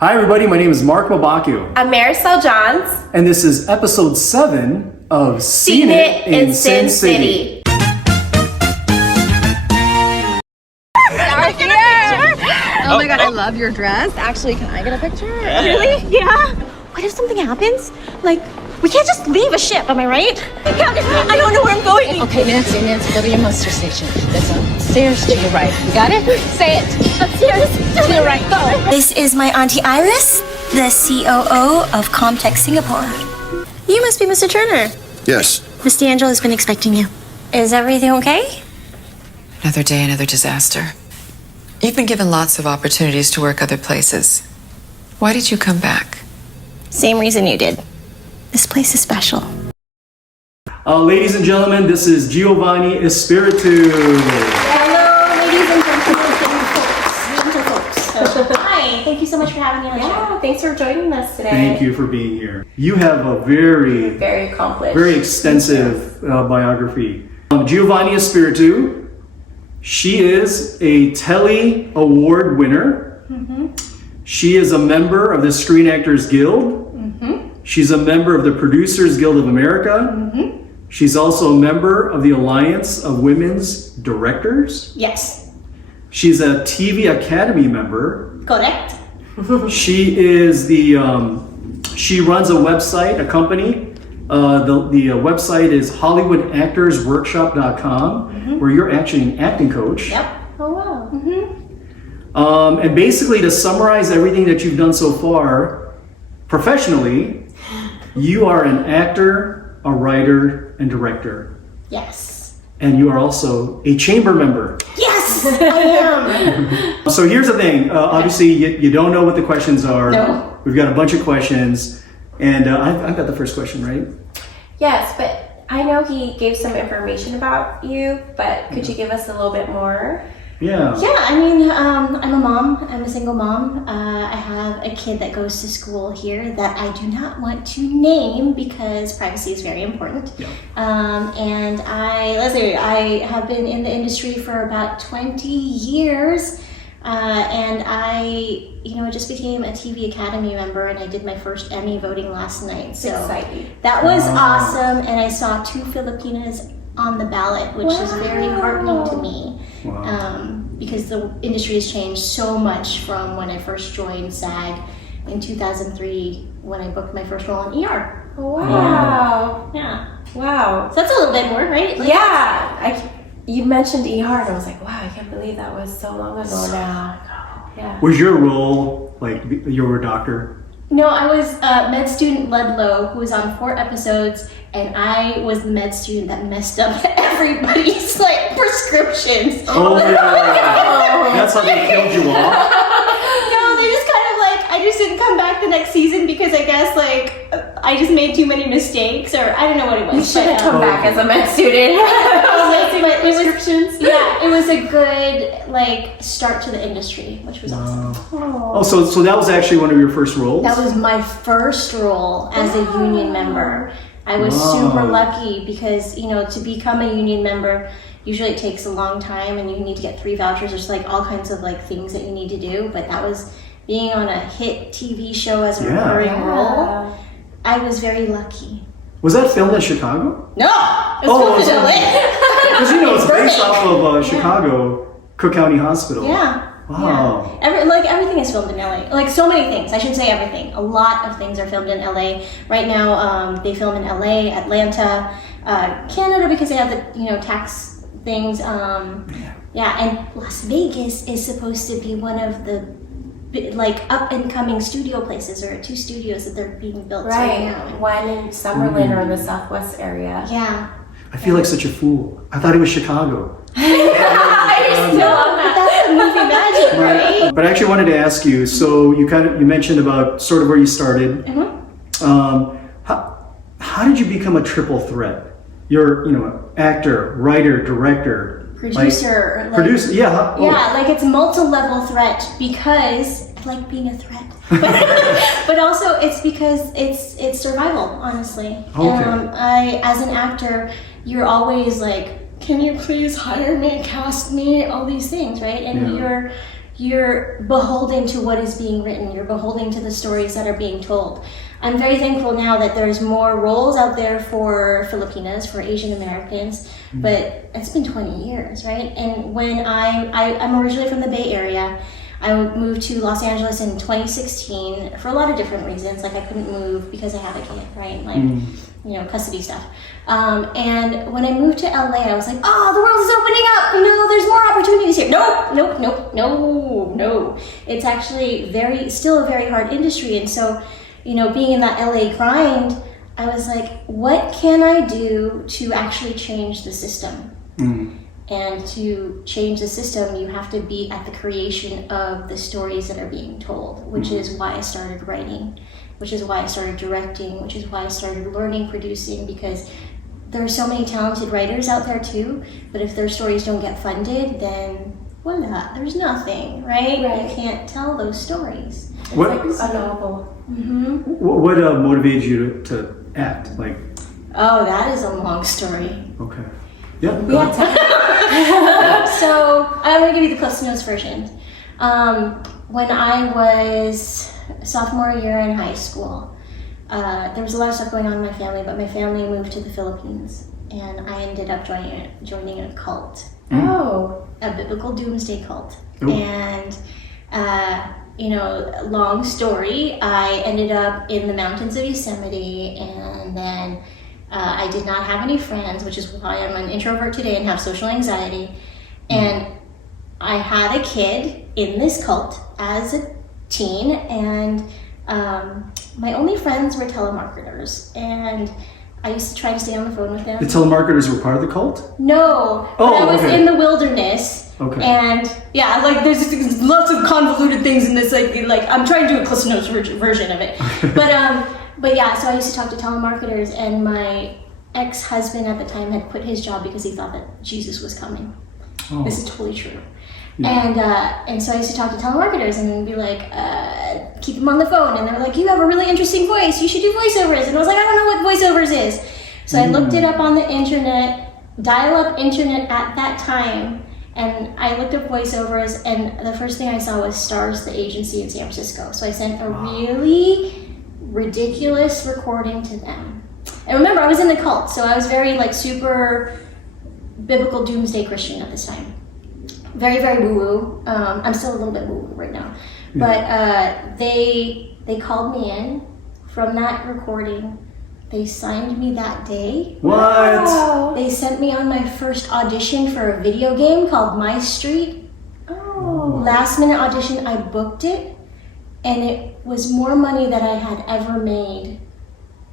Hi everybody, my name is Mabaquiao. I'm Maricel Johns. And this is episode 7 of Seen It in Sin City. Oh my god, I love your dress. Actually, can I get a picture? Really? Yeah. What if something happens? Like, we can't just leave a ship, am I right? I don't know where I'm going. Okay, Nancy, go to your muster station. There's a stairs to your right. You got it? Say it. Upstairs. To your right. Go. This is my Auntie Iris, the COO of Comtech Singapore. You must be Mr. Turner. Yes. Miss D'Angelo has been expecting you. Is everything okay? Another day, another disaster. You've been given lots of opportunities to work other places. Why did you come back? Same reason you did. This place is special. Ladies and gentlemen, this is Giovannie Espiritu. Hello, ladies and gentlemen, folks. Hi, thank you so much for having me on the show. Yeah, thanks for joining us today. Thank you for being here. You have a very accomplished, very extensive biography. Giovannie Espiritu. She is a Telly Award winner. She is a member of the Screen Actors Guild. She's a member of the Producers Guild of America. She's also a member of the Alliance of Women's Directors. Yes. She's a TV Academy member. Correct. She is the, she runs a website, a company. The website is HollywoodActorsWorkshop.com, where you're actually an acting coach. Yep. Oh, wow. And basically, to summarize everything that you've done so far, professionally, you are an actor, a writer, and director. Yes. And you are also a chamber member. Yes, I am. So here's the thing. Obviously, you don't know what the questions are. No. We've got a bunch of questions. And I've got the first question, right? Yes, but I know he gave some information about you, but could you give us a little bit more? Yeah. Yeah, I mean, I'm a mom. I'm a single mom. I have a kid that goes to school here that I do not want to name because privacy is very important. Yeah. And I have been in the industry for about 20 years. And I, just became a TV Academy member, and I did my first Emmy voting last night. So exciting. That was awesome, and I saw 2 Filipinas on the ballot, which is very heartening to me. Wow. Because the industry has changed so much from when I first joined SAG in 2003 when I booked my first role on ER. Wow. Yeah. Wow. So that's a little bit more, right? You mentioned ER, and I was like, wow, I can't believe that was so long ago now. Yeah. Was your role like you were a doctor? No, I was med student Ludlow, who was on 4 episodes, and I was the med student that messed up everybody's prescriptions. Oh, yeah. That's how they killed you off? No, they just kind of I just didn't come back the next season because I guess I just made too many mistakes, or I don't know what it was. You should have come back as a med student. It was a good start to the industry, which was awesome. Oh, so that was actually one of your first roles? That was my first role as a union member. I was super lucky because, to become a union member, usually it takes a long time and you need to get 3 vouchers. There's all kinds of things that you need to do, but that was being on a hit TV show as a recurring role. I was very lucky. Was that filmed in Chicago? No! It was filmed in LA. Because it's based off of Chicago, Cook County Hospital. Yeah. Wow. Yeah. Everything is filmed in LA. So many things. I should say everything. A lot of things are filmed in LA. Right now, they film in LA, Atlanta, Canada, because they have the tax things. And Las Vegas is supposed to be one of the up and coming studio places, or 2 studios that they're being built right now. One in Summerlin or the Southwest area. Yeah. I feel like such a fool. I thought it was Chicago. That's the movie magic, right? But I actually wanted to ask you, so you mentioned about sort of where you started. How did you become a triple threat? You're, actor, writer, director, producer. Producer, yeah. It's a multi-level threat because I like being a threat. But also it's because it's survival, honestly. Okay. As an actor, you're always can you please hire me, cast me, all these things, right? And you're beholden to what is being written. You're beholden to the stories that are being told. I'm very thankful now that there's more roles out there for Filipinas, for Asian Americans, but it's been 20 years, right? And when I'm originally from the Bay Area, I moved to Los Angeles in 2016 for a lot of different reasons. Like I couldn't move because I have a kid, right? Like, you know, custody stuff. And when I moved to LA, I was like, oh, the world is opening up. You know, there's more opportunities here. No. It's actually still a very hard industry. And so, you know, being in that LA grind, I was like, what can I do to actually change the system? And to change the system, you have to be at the creation of the stories that are being told, which is why I started writing, which is why I started directing, which is why I started learning producing, because there are so many talented writers out there too, but if their stories don't get funded, then voila, there's nothing, right? You can't tell those stories. What It's like a novel. what motivated you to act? Like, Oh, that is a long story. okay, yeah. go ahead. So I'm gonna give you the Cliff's Notes version. When I was sophomore year in high school, there was a lot of stuff going on in my family, but my family moved to the Philippines, and I ended up joining a cult, Oh. a biblical doomsday cult. Ooh. And you know, long story, I ended up in the mountains of Yosemite, and then I did not have any friends, which is why I'm an introvert today and have social anxiety. And I had a kid in this cult as a teen, and my only friends were telemarketers, and I used to try to stay on the phone with them. The telemarketers were part of the cult? No, Oh, but I was okay. in the wilderness. Okay. And yeah, like there's lots of convoluted things in this. Like I'm trying to do a Cliff Notes version of it. But yeah, so I used to talk to telemarketers, and my ex-husband at the time had quit his job because he thought that Jesus was coming. Oh. This is totally true. Yeah. And so I used to talk to telemarketers and be like, keep them on the phone, and they were like, you have a really interesting voice, you should do voiceovers. And I was like, I don't know what voiceovers is. So I looked it up on the internet, dial-up internet at that time, and I looked up voiceovers, and the first thing I saw was Stars, the agency in San Francisco. So I sent a really ridiculous recording to them. And remember, I was in the cult, so I was very like super biblical doomsday Christian at this time. Very, very woo-woo. I'm still a little bit woo-woo right now. But they called me in from that recording. They signed me that day. What? They sent me on my first audition for a video game called My Street. Oh. Last minute audition, I booked it, and it was more money than I had ever made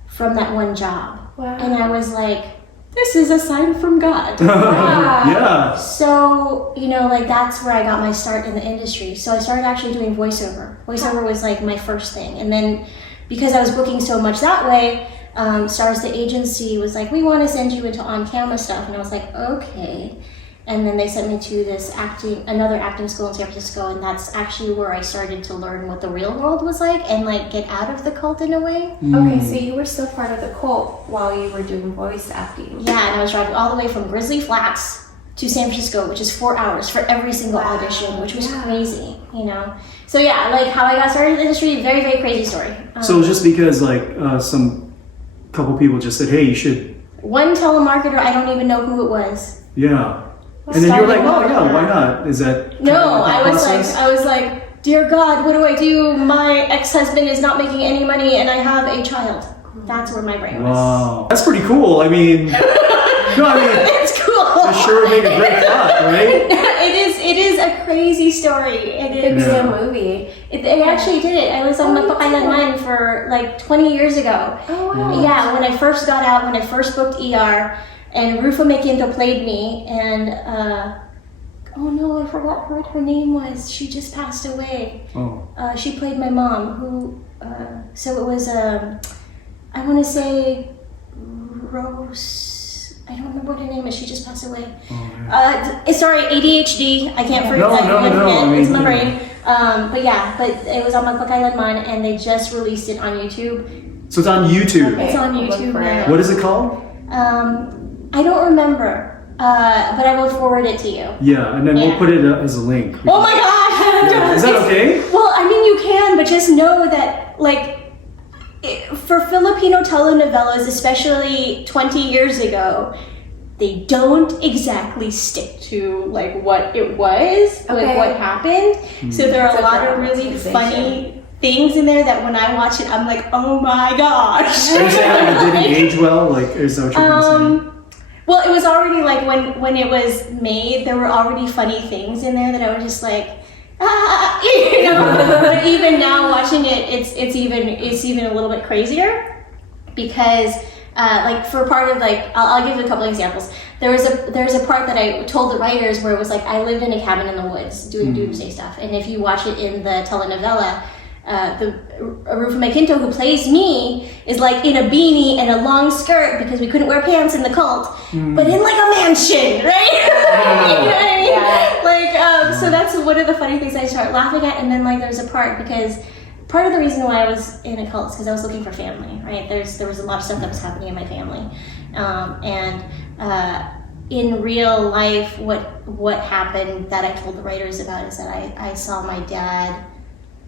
from that one job. Wow. And I was like, this is a sign from God. Yeah. So, you know, like that's where I got my start in the industry. So I started actually doing voiceover. Voiceover was like my first thing. And then because I was booking so much that way, Stars, the agency, was like, we want to send you into on-camera stuff. And I was like, okay. And then they sent me to this another acting school in San Francisco, and that's actually where I started to learn what the real world was like and like get out of the cult in a way. Okay, so you were still part of the cult while you were doing voice acting. Yeah, and I was driving all the way from Grizzly Flats to San Francisco, which is 4 hours for every single audition, which was crazy, you know? So yeah, like how I got started in the industry, very, very crazy story. So it was just because like some couple people just said, hey, you should. One telemarketer, I don't even know who it was. Yeah. And then you're like, oh yeah, why not? Is that No, kind of the process? I was like, dear God, what do I do? My ex-husband is not making any money and I have a child. That's where my brain was. Wow. That's pretty cool. I mean, It's cool. it sure would make a great plot, right? It is a crazy story. It It could is. be a movie. They actually did it. I was on Mapakailanman for like 20 years ago. Oh, wow. Yeah, when I first got out, when I first booked ER, and Rufa Mequinto played me, and oh no, I forgot what her name was. She just passed away. Oh. She played my mom, who, so it was, I want to say Rose, I don't remember what her name is, she just passed away. Oh, yeah. Sorry, ADHD, I can't forget, No, I mean, it's my brain. But yeah, but it was on Magpakailanman, and they just released it on YouTube. So it's on YouTube. Okay. It's on I'll look YouTube for now. it. What is it called? I don't remember, but I will forward it to you. Yeah, and then we'll put it as a link. Oh my god! Yeah. Is that okay? Well, I mean, you can, but just know that, like, for Filipino telenovelas, especially 20 years ago, they don't exactly stick to like what it was, like what happened. So there are a lot of really funny things in there that when I watch it, I'm like, oh my gosh. Are you saying like it didn't age well? Like, is that what you're saying? Well, it was already like when it was made, there were already funny things in there that I was just like, you know. But even now watching it, it's even a little bit crazier because. Like for part of like, I'll give you a couple of examples. There was a part that I told the writers where it was like I lived in a cabin in the woods doing doomsday stuff, and if you watch it in the telenovela, Rufa Maquinto, who plays me, is like in a beanie and a long skirt because we couldn't wear pants in the cult, but in like a mansion, right? You know what I mean? Yeah. Like, so that's one of the funny things I start laughing at, and then like there's a part because. Part of the reason why I was in a cult is because I was looking for family, right? There was a lot of stuff that was happening in my family. In real life, what happened that I told the writers about is that I saw my dad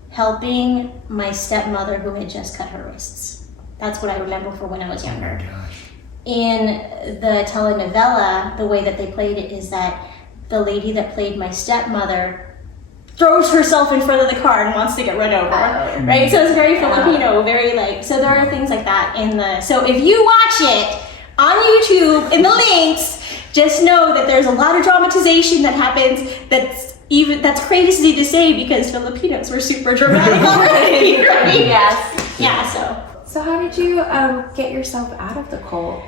helping my stepmother who had just cut her wrists. That's what I remember for when I was younger. Oh my gosh. In the telenovela, the way that they played it is that the lady that played my stepmother throws herself in front of the car and wants to get run over, right? So it's very Filipino, very like, so there are things like that in the, so if you watch it on YouTube in the links, just know that there's a lot of dramatization that happens that's crazy to say because Filipinos were super dramatic already, right? Yes. Yeah, So how did you get yourself out of the cult?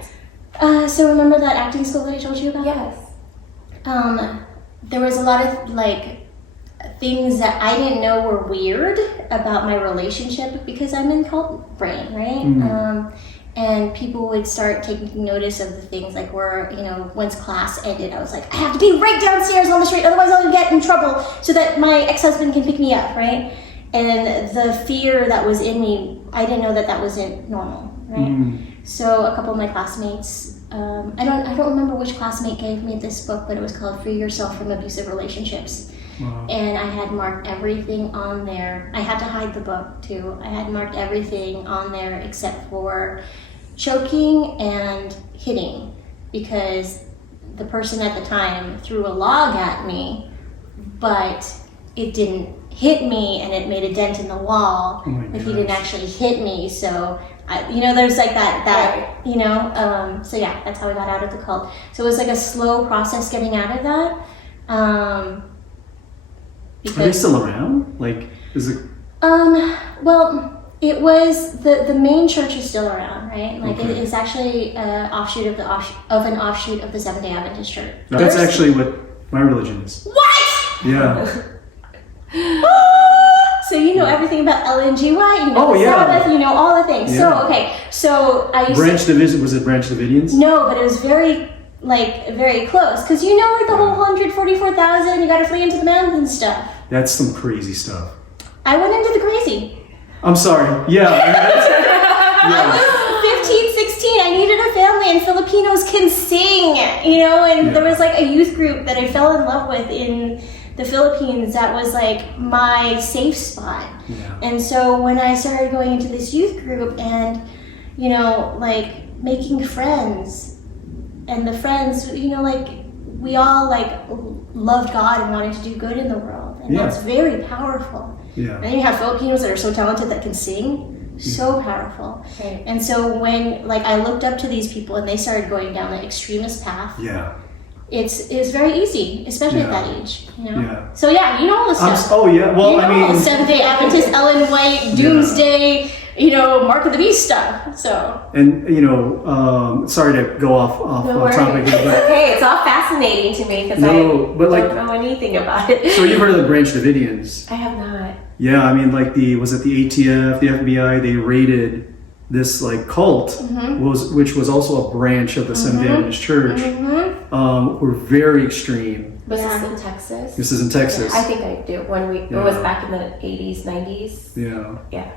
so remember that acting school that I told you about? Yes. There was a lot of like, things that I didn't know were weird about my relationship because I'm in cult brain, right? And people would start taking notice of the things like where, you know, once class ended, I was like, I have to be right downstairs on the street, otherwise I'll get in trouble so that my ex-husband can pick me up, right? And the fear that was in me, I didn't know that that wasn't normal, right? So a couple of my classmates, I don't remember which classmate gave me this book, but it was called Free Yourself from Abusive Relationships. Wow. And I had marked everything on there. I had to hide the book too. I had marked everything on there except for choking and hitting because the person at the time threw a log at me, but it didn't hit me and it made a dent in the wall. But he didn't actually hit me. So, there's like that, you know, so yeah, that's how I got out of the cult. So it was like a slow process getting out of that. Are they still around? Like, is it? Well, it was the main church is still around, right? Like it is actually an offshoot of an offshoot of the Seventh-day Adventist Church. That's actually what my religion is. What? Yeah. So you know everything about LNG, right? You know Sabbath, you know all the things. Yeah. So okay, so I used Branch Davidians. Was it Branch Davidians? No, but it was very close because you know like the whole 144,000. You got to flee into the mountains stuff. That's some crazy stuff. I went into the crazy. I'm sorry. Yeah. I was 15, 16. I needed a family, and Filipinos can sing, you know. And there was like a youth group that I fell in love with in the Philippines that was like my safe spot. Yeah. And so when I started going into this youth group and, you know, like making friends, and the friends, you know, like we all like loved God and wanted to do good in the world, and that's very powerful. Yeah. And then you have Filipinos that are so talented that can sing, so powerful. Right. And so when like I looked up to these people and they started going down the extremist path, it's very easy, especially at that age, you know. Yeah. So yeah, you know all the stuff. Well, you know I mean, all the Seventh-day Adventist, Ellen White, Doomsday, you know, Mark of the Beast stuff. So. And you know, sorry to go off topic here, but Okay, it's all fascinating to me because I don't know anything about it. So you've heard of the Branch Davidians? I have not. Yeah, I mean, like the ATF, the FBI, they raided this like cult, which was also a branch of the Seventh-day Adventist Church. Were very extreme. Was this in Texas? This is in Texas. Yeah, I think I do. It was back in the 80s, 90s. Yeah. Yeah.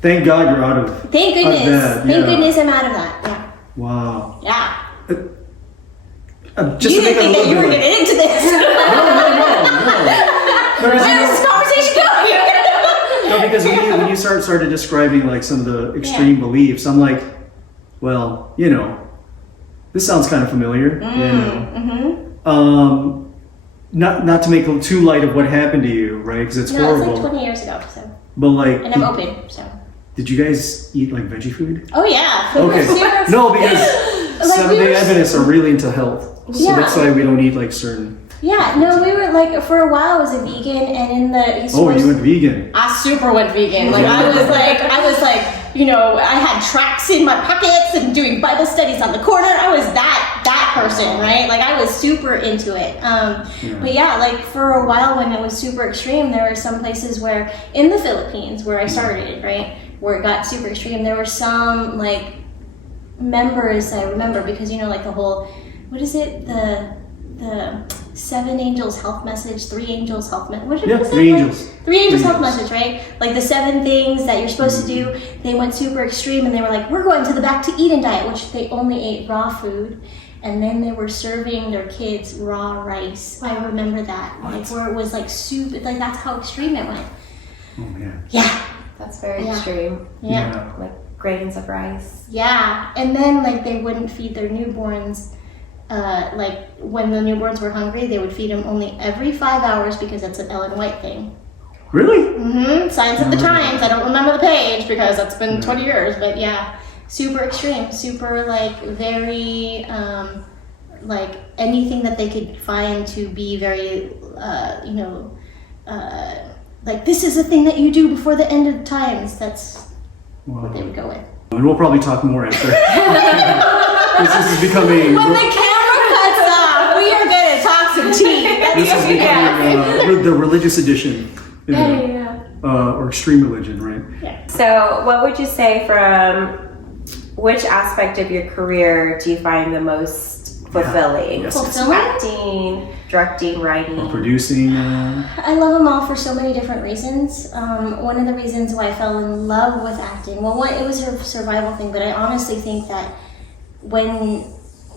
Thank God you're out of. Thank goodness. That. Thank goodness I'm out of that. Yeah. Wow. Yeah. Just you to didn't make think it a that you little were bit. getting into this. No. Where is this conversation going? No, because when you started describing like some of the extreme beliefs, I'm like, well, you know, this sounds kind of familiar. Not to make too light of what happened to you, right? Because it's horrible. It's like 20 years ago, so. But like, And I'm open, so. did you guys eat like veggie food? Oh yeah. Okay. No, because Seventh-day Adventists are really into health, so that's why we don't eat like certain. Yeah, no, we were like, for a while I was a vegan, and in the East Oh, Coast, you went vegan. I super went vegan. Like I was like, you know, I had tracts in my pockets and doing Bible studies on the corner. I was that person, right? Like I was super into it. But yeah, like for a while when it was super extreme, there were some places where in the Philippines where I started, right, where it got super extreme, there were some like members I remember, because you know, like the whole, what is it, the 7 angels health message, 3 angels health message. What did it say? 3 angels. 3 angels health message, right? Like the 7 things that you're supposed to do. They went super extreme, and they were like, we're going to the back to Eden diet, which they only ate raw food. And then they were serving their kids raw rice. I remember that. Like where it was like soup, like that's how extreme it went. Oh man. Yeah. That's very extreme. Yeah. Like grains of rice. Yeah. And then like they wouldn't feed their newborns. Like when the newborns were hungry, they would feed them only every 5 hours, because that's an Ellen White thing. Really? Signs of the times. I don't remember the page because that's been 20 years, but yeah, super extreme, super like very like anything that they could find to be very you know, like this is the thing that you do before the end of times. That's what they would go with. And we'll probably talk more after. This is becoming. When the camera cuts off, we are gonna talk some tea. This is becoming the religious edition. You know, or extreme religion, right? So, what would you say, from which aspect of your career do you find the most fulfilling? Yes. Fulfilling? Acting, directing, writing. Or producing. I love them all for so many different reasons. One of the reasons why I fell in love with acting, well, one, it was a survival thing, but I honestly think that when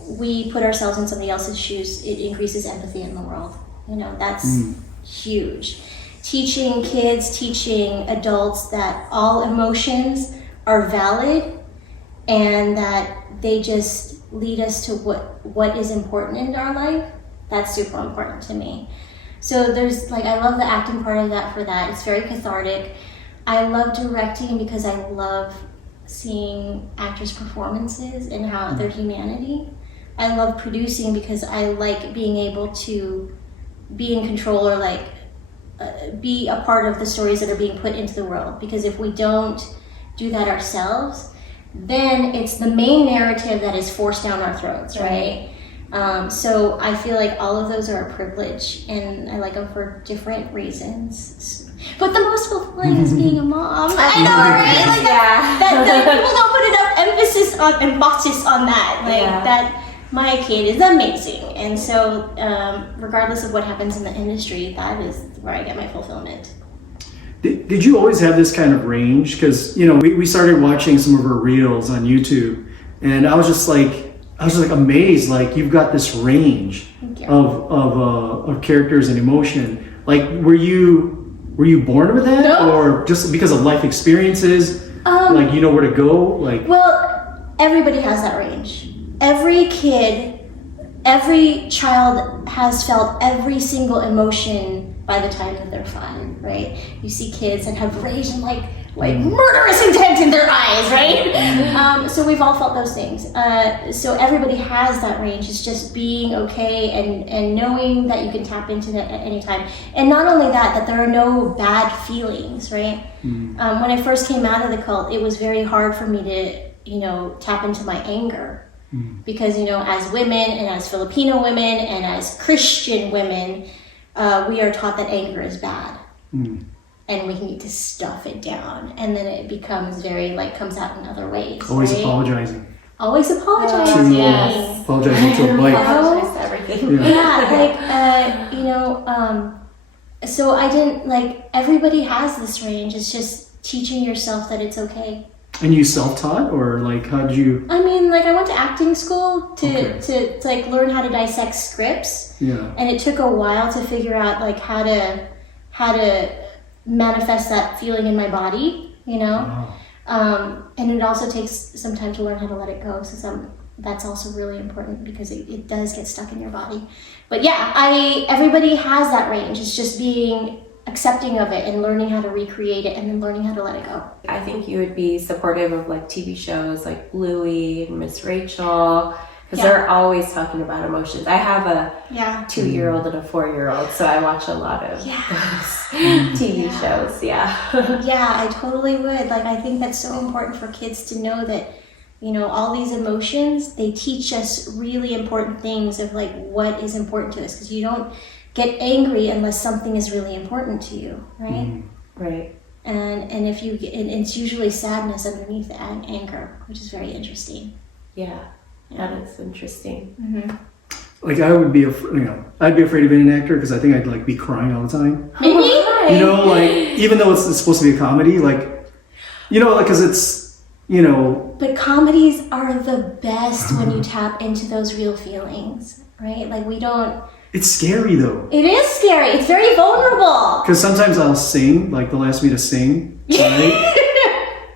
we put ourselves in somebody else's shoes, it increases empathy in the world. You know, that's huge. Teaching kids, teaching adults that all emotions are valid and that they just lead us to what is important in our life, that's super important to me. So there's like, I love the acting part of that for that. It's very cathartic. I love directing because I love seeing actors' performances and how their humanity. I love producing because I like being able to be in control, or like be a part of the stories that are being put into the world. Because if we don't do that ourselves, then it's the main narrative that is forced down our throats, right? So I feel like all of those are a privilege, and I like them for different reasons. But the most fulfilling is being a mom. I know, right? Like that people don't put enough emphasis on that. Like that, my kid is amazing, and so regardless of what happens in the industry, that is where I get my fulfillment. Did you always have this kind of range? Because you know, we started watching some of her reels on YouTube, and I was just like amazed. Like you've got this range of characters and emotion. Like were you born with that, or just because of life experiences? Like you know where to go. Like well, everybody has that range. Every kid, every child has felt every single emotion by the time that they're 5, right? You see kids that have rage and like murderous intent in their eyes, right? So we've all felt those things. So everybody has that range. It's just being okay and knowing that you can tap into that at any time. And not only that there are no bad feelings, right? When I first came out of the cult, it was very hard for me to, you know, tap into my anger. Because, you know, as women and as Filipino women and as Christian women, we are taught that anger is bad. And we need to stuff it down. And then it becomes very, like, comes out in other ways. Always right? apologizing. Always apologizing. Apologizing to life. Apologize to everything. You know, so I didn't, like, everybody has this range. It's just teaching yourself that it's okay. And you self-taught, or like how did you? I mean, like I went to acting school to like learn how to dissect scripts. Yeah. And it took a while to figure out like how how to manifest that feeling in my body, you know? And it also takes some time to learn how to let it go. So that's also really important because it does get stuck in your body. But yeah, everybody has that range. It's just being accepting of it and learning how to recreate it and then learning how to let it go. I think you would be supportive of like TV shows like Bluey and Miss Rachel, because they're always talking about emotions. I have a 2-year-old and a 4-year-old, so I watch a lot of those TV shows. Yeah, I totally would. Like, I think that's so important for kids to know that, you know, all these emotions, they teach us really important things of like what is important to us, because you don't get angry unless something is really important to you, right? Right. And if you and it's usually sadness underneath the anger, which is very interesting. Yeah. That is interesting. Like I would be, I'd be afraid of being an actor because I think I'd like be crying all the time. Maybe. You know, like even though it's supposed to be a comedy, like, you know, like because it's, you know. But comedies are the best when you tap into those real feelings, right? Like we don't. It's scary though. It is scary. It's very vulnerable. Because sometimes I'll sing, like they'll ask me to sing, right?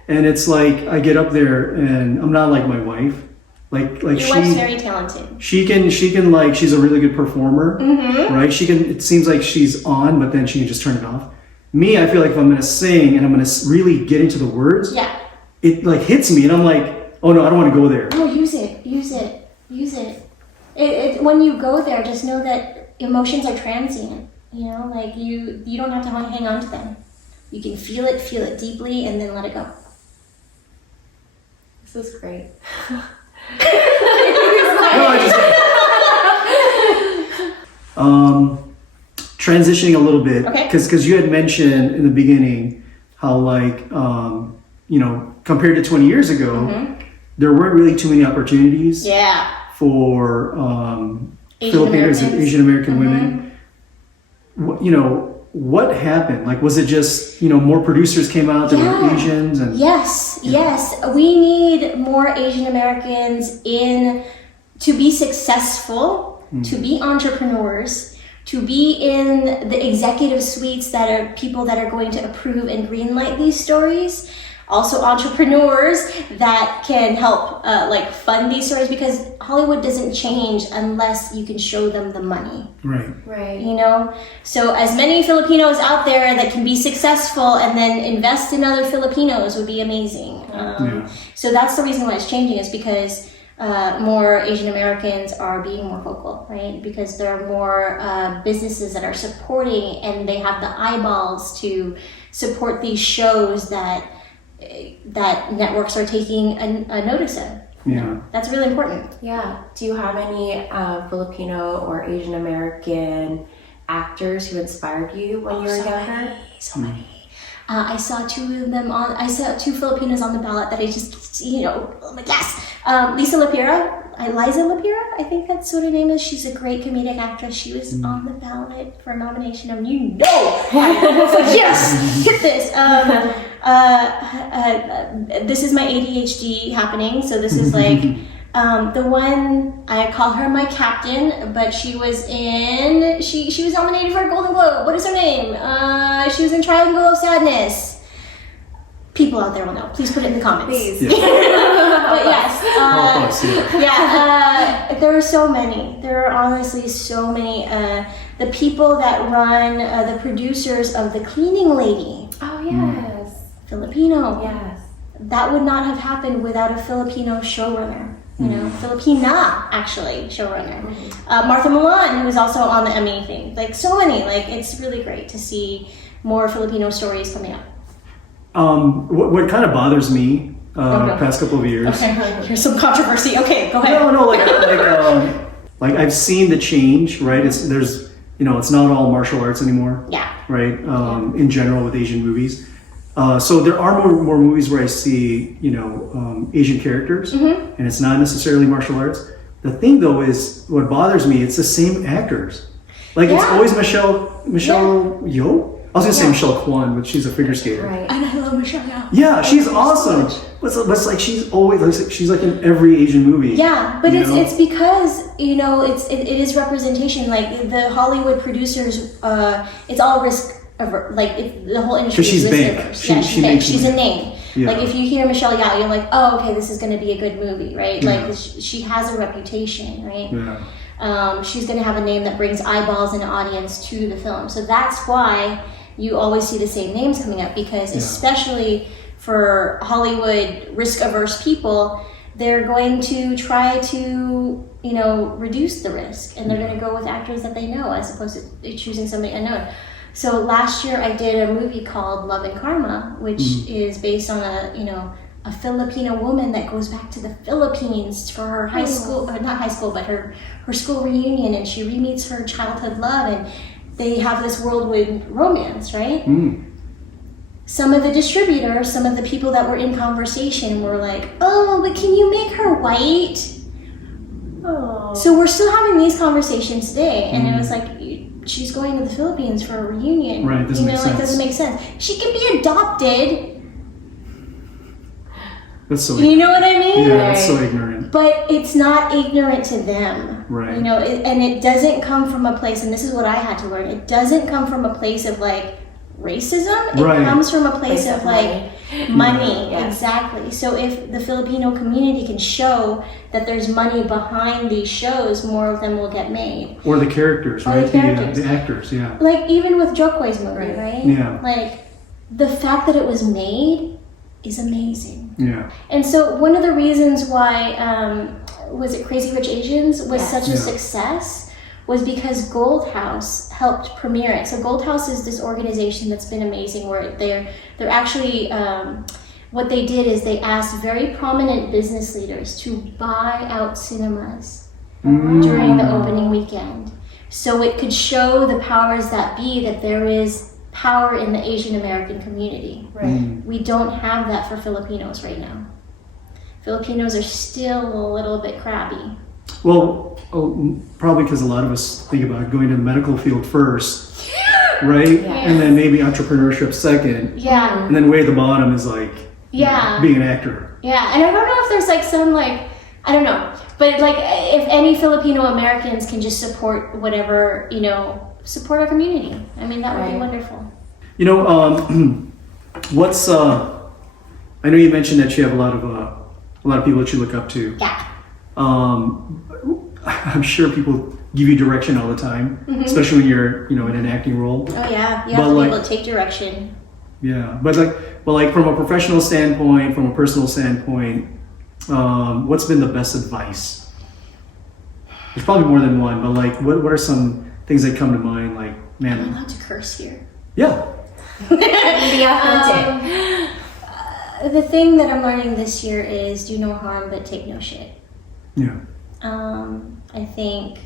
And it's like I get up there and I'm not like my wife. Like your wife's very talented. She can like, she's a really good performer, right? It seems like she's on, but then she can just turn it off. Me, I feel like if I'm gonna sing and I'm gonna really get into the words, it like hits me and I'm like, oh no, I don't want to go there. No, use it. When you go there, just know that emotions are transient. You know, like you don't have to hang on to them. You can feel it deeply, and then let it go. This is great. Transitioning a little bit, Okay. because you had mentioned in the beginning how like you know, compared to 20 years ago, there weren't really too many opportunities for Filipinos and Asian American women. You know, what happened? Like, was it just, you know, more producers came out that were Asians? And Yes. We need more Asian Americans to be successful, to be entrepreneurs, to be in the executive suites that are people that are going to approve and greenlight these stories. Also entrepreneurs that can help like fund these stories, because Hollywood doesn't change unless you can show them the money. Right. You know? So as many Filipinos out there that can be successful and then invest in other Filipinos would be amazing. So that's the reason why it's changing, is because more Asian Americans are being more vocal, right? Because there are more businesses that are supporting, and they have the eyeballs to support these shows that networks are taking a notice of. That's really important. Yeah. Do you have any Filipino or Asian American actors who inspired you when you were younger? So many. I saw two Filipinos on the ballot that I just, you know, I'm like, yes. Liza Lapira, I think that's what her name is. She's a great comedic actress. She was on the ballot for a nomination, and you know, I was like, yes, hit this. This is my ADHD happening. So this is like the one, I call her my captain, but she was nominated for a Golden Globe. What is her name? She was in Triangle of Sadness. People out there will know. Please put it in the comments. Please. But yes, there are so many. There are honestly so many. The people that run, the producers of The Cleaning Lady. Oh yes. Filipino. Yes. That would not have happened without a Filipino showrunner. You know, Filipina actually showrunner. Martha Milan, who was also on the Emmy thing. Like so many. Like it's really great to see more Filipino stories coming up. What kind of bothers me past couple of years. Okay, here's some controversy. Okay, go ahead. No, like I've seen the change, right? There's it's not all martial arts anymore. Yeah. Right. In general with Asian movies. So there are more movies where I see, Asian characters, and it's not necessarily martial arts. The thing though is, what bothers me, it's the same actors. Like it's always Michelle Yeoh. I was gonna say Michelle Kwan, but she's a figure skater. Right. And I love Michelle Yeoh. Yeah, she's awesome. But it's like she's always she's like in every Asian movie. Yeah, but it's because it is representation. Like the Hollywood producers, it's all like if the whole industry 'Cause she's is big. risk-averse. She She's big. makes She's a money. name. Yeah. Like if you hear Michelle Yeoh, you're like, oh, okay, this is going to be a good movie, right? Yeah. Like she has a reputation, right? Yeah. She's going to have a name that brings eyeballs and audience to the film. So that's why you always see the same names coming up, because especially for Hollywood risk-averse people, they're going to try to, reduce the risk, and they're going to go with actors that they know as opposed to choosing somebody unknown. So last year I did a movie called Love and Karma, which is based on a Filipino woman that goes back to the Philippines for her high school, not high school, but her school reunion, and she re-meets her childhood love, and they have this whirlwind romance, right? Some of the distributors, some of the people that were in conversation were like, oh, but can you make her white? Oh. So we're still having these conversations today, and it was like, she's going to the Philippines for a reunion. Right, doesn't make sense. Doesn't make sense. She can be adopted. That's so. You know what I mean? Yeah, that's so ignorant. But it's not ignorant to them. Right. And it doesn't come from a place, and this is what I had to learn, it doesn't come from a place of like racism. It Right. comes from a place of like money. Yeah. Exactly. So if the Filipino community can show that there's money behind these shows, more of them will get made. Or the characters, Or right? the characters. The actors, yeah. Like even with Jokoy's movie, right? Yeah. Like the fact that it was made is amazing. Yeah. And so one of the reasons why was it Crazy Rich Asians was Yes. such a Yeah. success was because Gold House helped premiere it. So Gold House is this organization that's been amazing, where they're actually what they did is they asked very prominent business leaders to buy out cinemas during the opening weekend, so it could show the powers that be that there is power in the Asian American community. Right. We don't have that for Filipinos right now. Filipinos are still a little bit crabby. Well, probably because a lot of us think about going to the medical field first, right? And then maybe entrepreneurship second. Yeah. And then way at the bottom is like Yeah. being an actor. Yeah, and I don't know if there's like some like, I don't know, but like if any Filipino Americans can just support whatever, support our community. I mean, that would be Right. wonderful. What's I know you mentioned that you have a lot of people that you look up to. Yeah. I'm sure people give you direction all the time, especially when you're, in an acting role. Oh yeah, you But have to like- be able to take direction. Yeah, but from a professional standpoint, from a personal standpoint, what's been the best advice? There's probably more than one, but like, what are some things that come to mind? Like, I'm man, allowed to curse here. yeah, Be authentic. The thing that I'm learning this year is do no harm but take no shit. yeah, I think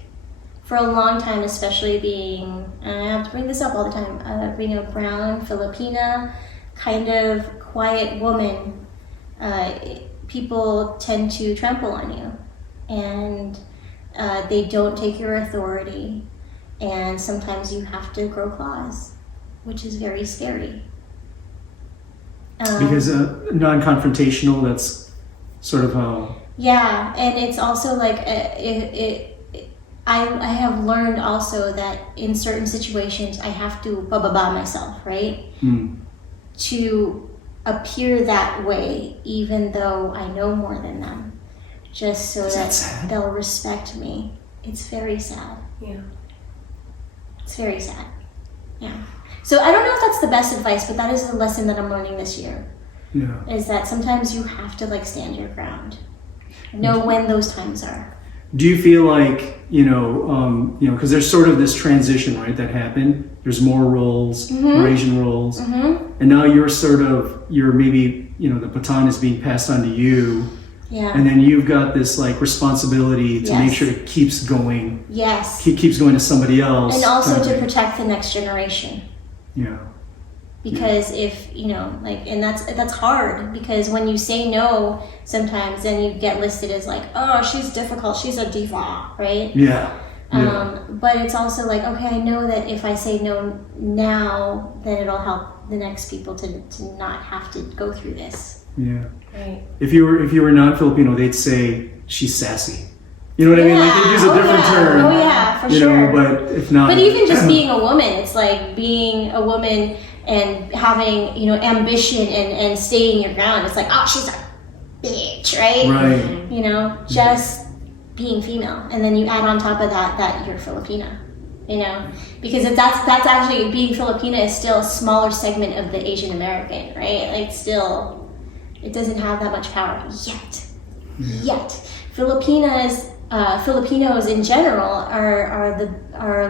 for a long time, especially being, and I have to bring this up all the time, being a brown Filipina, kind of quiet woman, people tend to trample on you, and they don't take your authority, and sometimes you have to grow claws, which is very scary. because non-confrontational. That's sort of how. Yeah, and it's also like I have learned also that in certain situations I have to bababa myself, right? To appear that way, even though I know more than them, just so Is that that sad? they'll respect me. It's very sad. Yeah. It's very sad. Yeah. So I don't know if that's the best advice, but that is the lesson that I'm learning this year. Yeah. Is that sometimes you have to like stand your ground. Know when those times are. Do you feel like, because there's sort of this transition, right, that happened. There's more roles, more Asian roles, and now you're maybe, the baton is being passed on to you, Yeah. and then you've got this like responsibility to make Yes. sure it keeps going, Yes. keeps going to somebody else. And also kind of to thing. protect the next generation. Yeah. Because if, and that's hard, because when you say no, sometimes then you get listed as like, oh, she's difficult, she's a diva, right? Yeah. Yeah. But it's also like, okay, I know that if I say no now, then it'll help the next people to not have to go through this. Yeah. Right. If you were non-Filipino, they'd say she's sassy. You know what I mean? Like, they use a different term. Oh yeah, for you sure. know, but if not. But even just being a woman, it's like being a woman and having, you know, ambition and staying your ground. It's like, oh, she's a bitch, right? Right. You know, just being female. And then you add on top of that you're Filipina. You know, because that's actually, being Filipina is still a smaller segment of the Asian American, right? Like, still, it doesn't have that much power yet. Filipinos in general are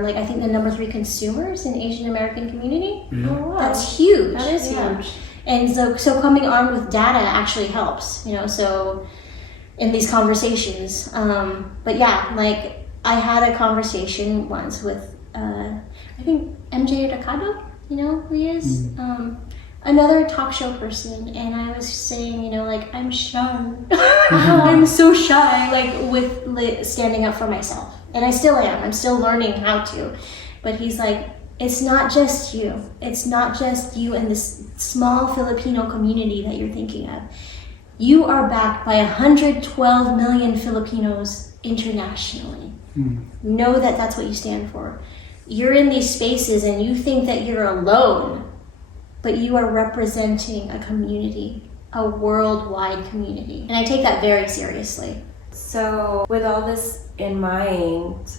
like, I think, the number 3 consumers in Asian American community. Oh, wow. That's huge. That is huge. And so coming armed with data actually helps, you know, so in these conversations. But yeah, like, I had a conversation once with, I think, MJ Recado, you know who he is? Another talk show person, and I was saying, you know, like, I'm shy. I'm so shy, like, with standing up for myself. And I still am. I'm still learning how to. But he's like, it's not just you. It's not just you and this small Filipino community that you're thinking of. You are backed by 112 million Filipinos internationally. Know that that's what you stand for. You're in these spaces and you think that you're alone, but you are representing a community, a worldwide community. And I take that very seriously. So, with all this in mind,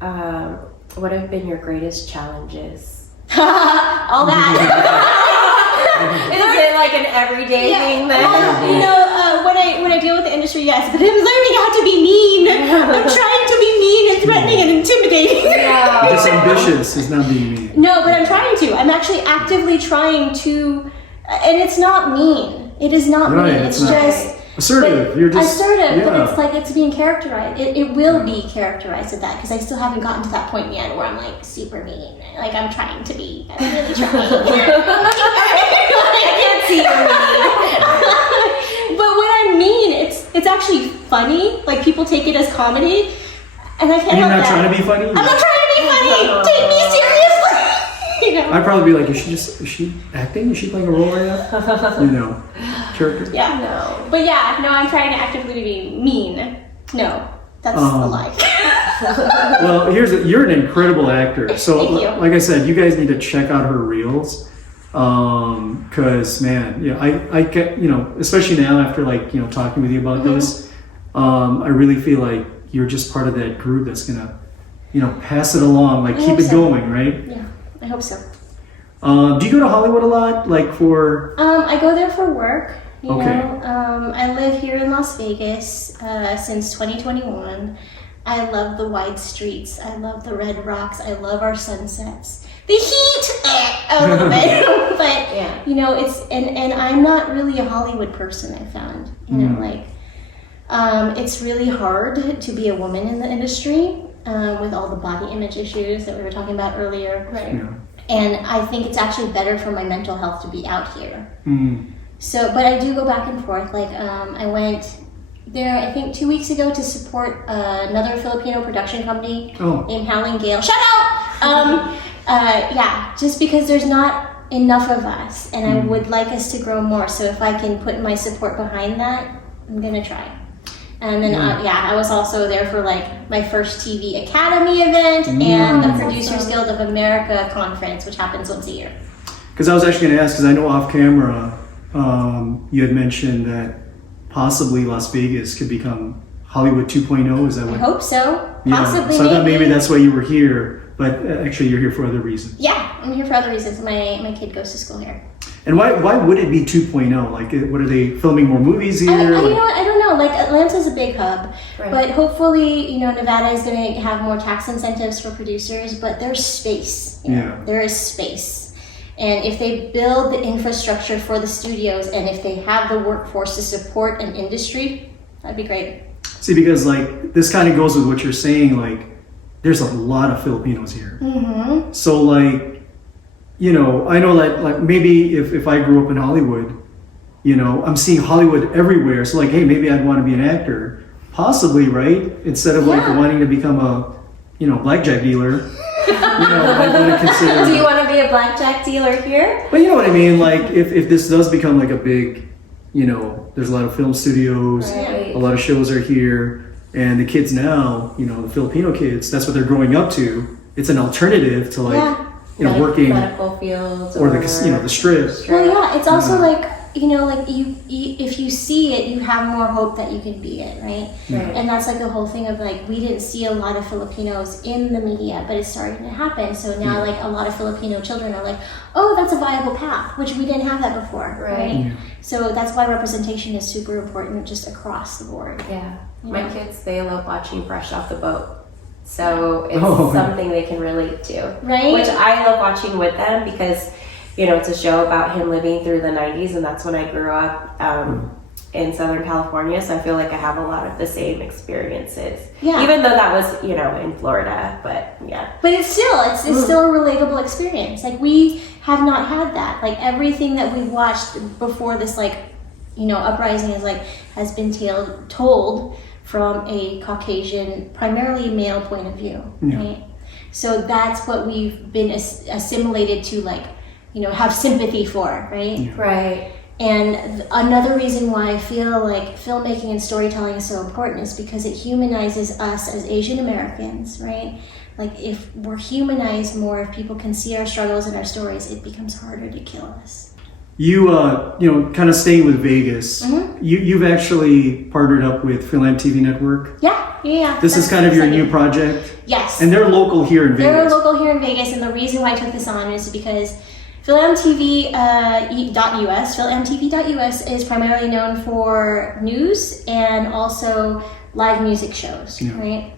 what have been your greatest challenges? All that. Is it like an everyday thing then? You know, when I deal with the industry, yes, but I'm learning how to be mean. I'm trying to be mean and threatening and intimidating. Just ambitious is not being mean. No, but I'm trying to. I'm actually actively trying to, and it's not mean. It is not mean. It's not. just Assertive. You're just assertive, but it's like, it's being characterized. It will be characterized as that, because I still haven't gotten to that point yet where I'm like super mean. Like, I'm trying to be. I'm really trying. I can't see you mean. But when I'm mean, it's actually funny. Like, people take it as comedy, and I can't And you're help not that. trying to be funny? I'm not trying to be funny. Take me seriously. You know? I'd probably be like, is she acting? Is she playing a role right now? You know, character. Yeah. No. But yeah, no, I'm trying to actively be mean. No, that's a lie. Well, you're an incredible actor. So, Thank you. like I said, you guys need to check out her reels. Cause man, yeah, I get, you know, especially now after, like, you know, talking with you about this, I really feel like you're just part of that group that's gonna, you know, pass it along, like, keep it going, right? Yeah, I hope so. Do you go to Hollywood a lot, like, for? I go there for work. You Okay. know, I live here in Las Vegas since 2021. I love the wide streets. I love the red rocks. I love our sunsets. The heat, a little bit, but Yeah. you know, and I'm not really a Hollywood person. I found, you know, like, it's really hard to be a woman in the industry with all the body image issues that we were talking about earlier. Right. Yeah. And I think it's actually better for my mental health to be out here. So, but I do go back and forth. Like, I went there, I think 2 weeks ago, to support another Filipino production company named Howling Gale. Shout out! Yeah, just because there's not enough of us, and I would like us to grow more. So if I can put my support behind that, I'm gonna try. And then, I was also there for, like, my first TV Academy event and the Producers Guild of America conference, which happens once a year. Because I was actually going to ask, because I know off camera, you had mentioned that possibly Las Vegas could become Hollywood 2.0. Is that I what? hope so. Possibly. So I thought maybe that's why you were here, but actually you're here for other reasons. Yeah, I'm here for other reasons. My kid goes to school here. And why would it be 2.0? Like, what are they filming more movies here? You know what? I don't know. Like, Atlanta's a big hub, Right. but hopefully, you know, Nevada is going to have more tax incentives for producers. But there's space. You know? Yeah. There is space, and if they build the infrastructure for the studios, and if they have the workforce to support an industry, that'd be great. See, because, like, this kind of goes with what you're saying. Like, there's a lot of Filipinos here. So, like, you know, I know that, like, maybe if I grew up in Hollywood, you know, I'm seeing Hollywood everywhere. So, like, hey, maybe I'd want to be an actor. Possibly, right? Instead of, like, wanting to become a, you know, blackjack dealer. You know, I want to consider. Do you want to be a blackjack dealer here? But you know what I mean? Like, if this does become, like, a big, you know, there's a lot of film studios, Right. a lot of shows are here. And the kids now, you know, the Filipino kids, that's what they're growing up to. It's an alternative to like, you know, working medical fields or the, you know, the strip. Well, yeah, it's also like, you know, like you if you see it, you have more hope that you can be it, right? And that's like the whole thing of like, we didn't see a lot of Filipinos in the media, but it's starting to happen. So now like a lot of Filipino children are like, oh, that's a viable path, which we didn't have that before, right? So that's why representation is super important just across the board. Yeah. My kids, they love watching Fresh Off the Boat. So it's something they can relate to. Right. Which I love watching with them because, you know, it's a show about him living through the 90s, and that's when I grew up in Southern California. So I feel like I have a lot of the same experiences. Yeah. Even though that was, you know, in Florida, but yeah. But it's still a relatable experience. Like, we have not had that. Like, everything that we've watched before this, like, you know, uprising has been told from a Caucasian, primarily male point of view, right? So that's what we've been assimilated to, like, you know, have sympathy for, right? Right. And another reason why I feel like filmmaking and storytelling is so important is because it humanizes us as Asian Americans, right? Like, if we're humanized more, if people can see our struggles and our stories, it becomes harder to kill us. You, you know, kind of staying with Vegas, you've actually partnered up with Film TV Network. Yeah. This is kind of your new project? Yes. And they're local here in Vegas. They're local here in Vegas, and the reason why I took this on is because FilmTV.US is primarily known for news and also live music shows, right?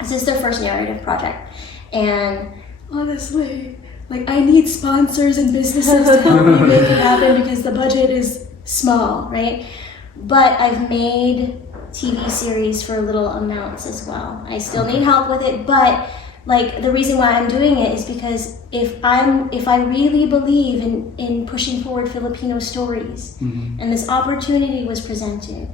This is their first narrative project. And honestly, like, I need sponsors and businesses to help me make it happen because the budget is small, right? But I've made TV series for little amounts as well. I still need help with it, but like, the reason why I'm doing it is because if I really believe in pushing forward Filipino stories, and this opportunity was presented,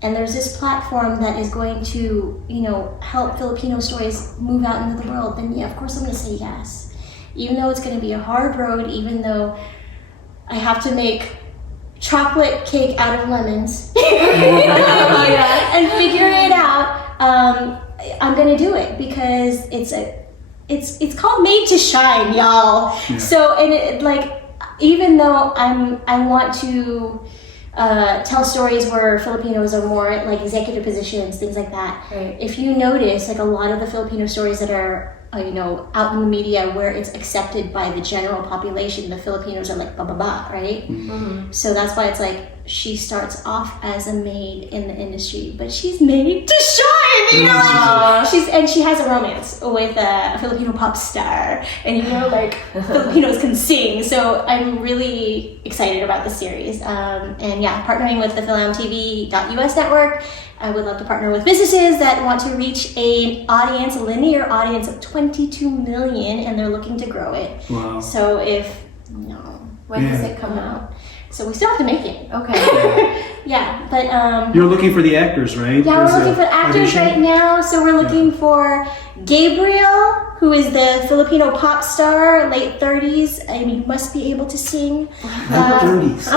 and there's this platform that is going to, you know, help Filipino stories move out into the world, then yeah, of course I'm gonna say yes. Even though it's gonna be a hard road, even though I have to make chocolate cake out of lemons and figure it out, I'm gonna do it because it's called Made to Shine, y'all. So, and it, like, even though I want to tell stories where Filipinos are more like executive positions, things like that. Right. If you notice, like, a lot of the Filipino stories that are you know, out in the media where it's accepted by the general population, the Filipinos are like ba, right? So that's why it's like, she starts off as a maid in the industry, but she's made to shine, you know? Like, she has a romance with a Filipino pop star, and you know, like, Filipinos can sing. So I'm really excited about this series. And yeah, partnering with the FilmTV.US network. I would love to partner with businesses that want to reach a linear audience of 22 million, and they're looking to grow it. Wow. So when does it come out? So we still have to make it. Okay. Yeah, but you're looking for the actors, right? Yeah, we're looking for actors right now. So we're looking for Gabriel, who is the Filipino pop star, late 30s. I mean, must be able to sing. Late 30s.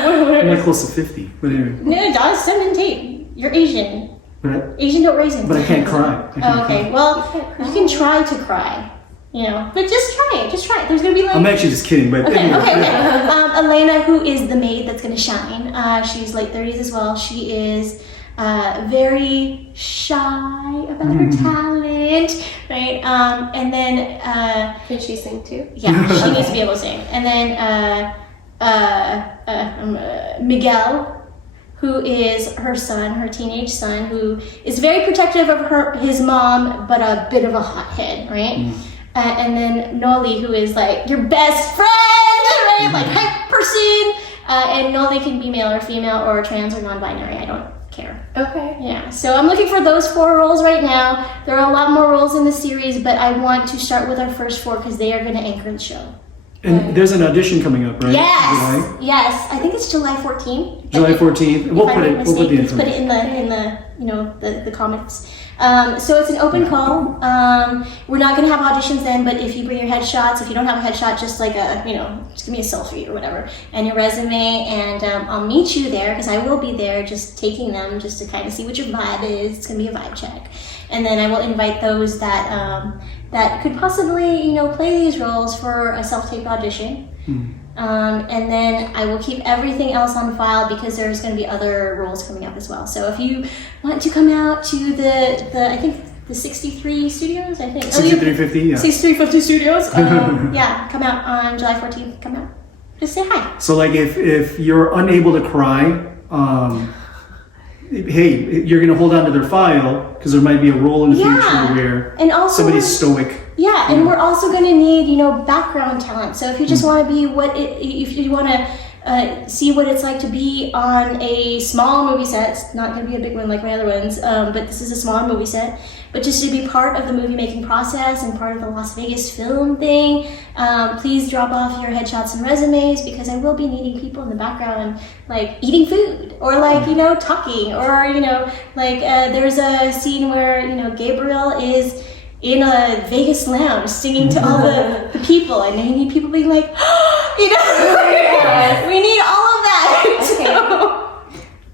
I'm like close to 50. But anyway. No, Daw's 17. You're Asian. Asian don't raise But I can't cry. Okay, well, you can try to cry. You know, but just try it. There's gonna be like. I'm actually just kidding, but okay. Elena, who is the maid that's gonna shine. She's late 30s as well. She is very shy about her talent, right? And then can she sing too? Yeah, she needs to be able to sing. And then Miguel, who is her son, her teenage son, who is very protective of his mom, but a bit of a hothead, right? And then Noli, who is like your best friend, right? Like hype person. And Noli can be male or female or trans or non-binary. I don't care. Okay. Yeah. So I'm looking for those 4 roles right now. There are a lot more roles in the series, but I want to start with our first 4 because they are going to anchor the show. And there's an audition coming up, right? Yes. Yes. I think it's July 14th. July 14th. We'll put the information. Put it in the you know, the comments. So it's an open call. We're not going to have auditions then, but if you bring your headshots, if you don't have a headshot, just like just give me a selfie or whatever, and your resume, and I'll meet you there, because I will be there just taking them just to kind of see what your vibe is. It's going to be a vibe check. And then I will invite those that that could possibly, play these roles for a self-tape audition. And then I will keep everything else on file, because there's going to be other roles coming up as well. So if you want to come out to the I think the 63 studios, 6350, yeah. 6350 studios, yeah, come out on July 14th, come out. Just say hi. So like if you're unable to cry, hey, you're going to hold on to their file, because there might be a role in the future where and also, somebody's stoic. Yeah, and we're also going to need, background talent. So if you just want to be if you want to see what it's like to be on a small movie set, it's not going to be a big one like my other ones, but this is a small movie set, but just to be part of the movie making process and part of the Las Vegas film thing, please drop off your headshots and resumes, because I will be needing people in the background, like eating food, or like, talking, or, there's a scene where, Gabriel is in a Vegas lounge singing to all the people, and you need people being like, we need all of that.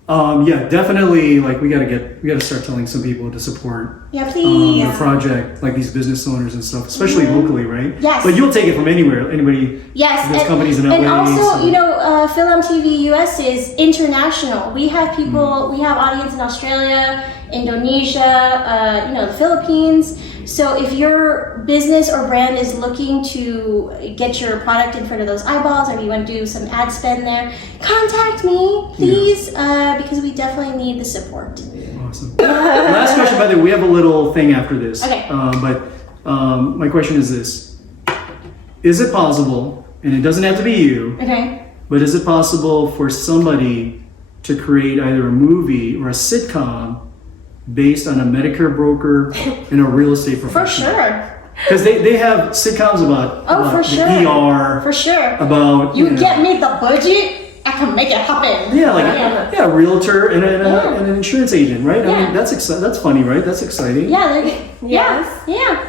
Okay. Yeah, definitely. Like we gotta start telling some people to support. Yeah, please. The project, like these business owners and stuff, especially locally, right? Yes. But you'll take it from anywhere. Anybody. Yes. There's companies in LA. And also, so. Film TV US is international. We have people. We have audience in Australia, Indonesia, the Philippines. So if your business or brand is looking to get your product in front of those eyeballs, or you want to do some ad spend there, contact me, please, because we definitely need the support. Awesome. Last question, by the way, we have a little thing after this. Okay. But my question is this. Is it possible, and it doesn't have to be you, but is it possible for somebody to create either a movie or a sitcom based on a Medicare broker and a real estate professional? For sure. Because they have sitcoms about for the sure. ER. For sure. About you get me the budget, I can make it happen. Yeah, a realtor and an insurance agent, right? I mean, that's funny, right? That's exciting. Yeah,